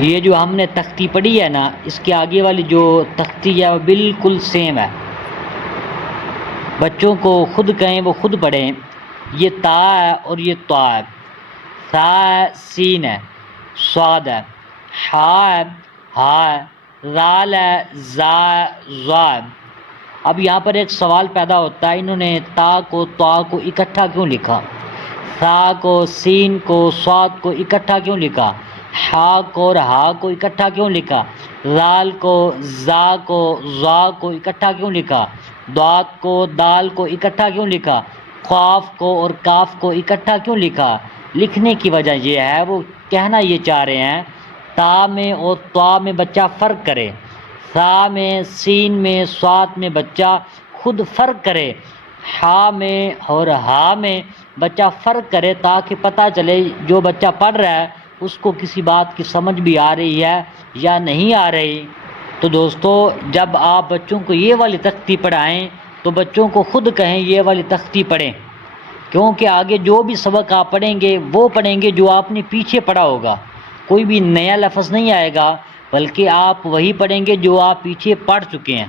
یہ جو ہم نے تختی پڑھی ہے نا، اس کے آگے والی جو تختی ہے وہ بالکل سیم ہے۔ بچوں کو خود کہیں وہ خود پڑھیں۔ یہ تا ہے اور یہ طا ہے، سا ہے، سین ہے، صاد ہے، حا ہے، ہا ہے، رال ہے، زا ہے، ظا ہے۔ اب یہاں پر ایک سوال پیدا ہوتا ہے، انہوں نے تا کو طا کو اکٹھا کیوں لکھا؟ سا کو، سین کو، صاد کو اکٹھا کیوں لکھا؟ حا کو اور ہا کو اکٹھا کیوں لکھا؟ رال کو، زا کو، ظا کو اکٹھا کیوں لکھا؟ ضاد کو، دال کو اکٹھا کیوں لکھا؟ قاف کو اور کاف کو اکٹھا کیوں لکھا؟ لکھنے کی وجہ یہ ہے، وہ کہنا یہ چاہ رہے ہیں تا میں اور طا میں بچہ فرق کرے، سا میں، سین میں، صاد میں بچہ خود فرق کرے، حا میں اور ہا میں بچہ فرق کرے، تاکہ پتہ چلے جو بچہ پڑھ رہا ہے اس کو کسی بات کی سمجھ بھی آ رہی ہے یا نہیں آ رہی۔ تو دوستو، جب آپ بچوں کو یہ والی تختی پڑھائیں تو بچوں کو خود کہیں یہ والی تختی پڑھیں، کیونکہ آگے جو بھی سبق آپ پڑھیں گے وہ پڑھیں گے جو آپ نے پیچھے پڑھا ہوگا، کوئی بھی نیا لفظ نہیں آئے گا، بلکہ آپ وہی پڑھیں گے جو آپ پیچھے پڑھ چکے ہیں۔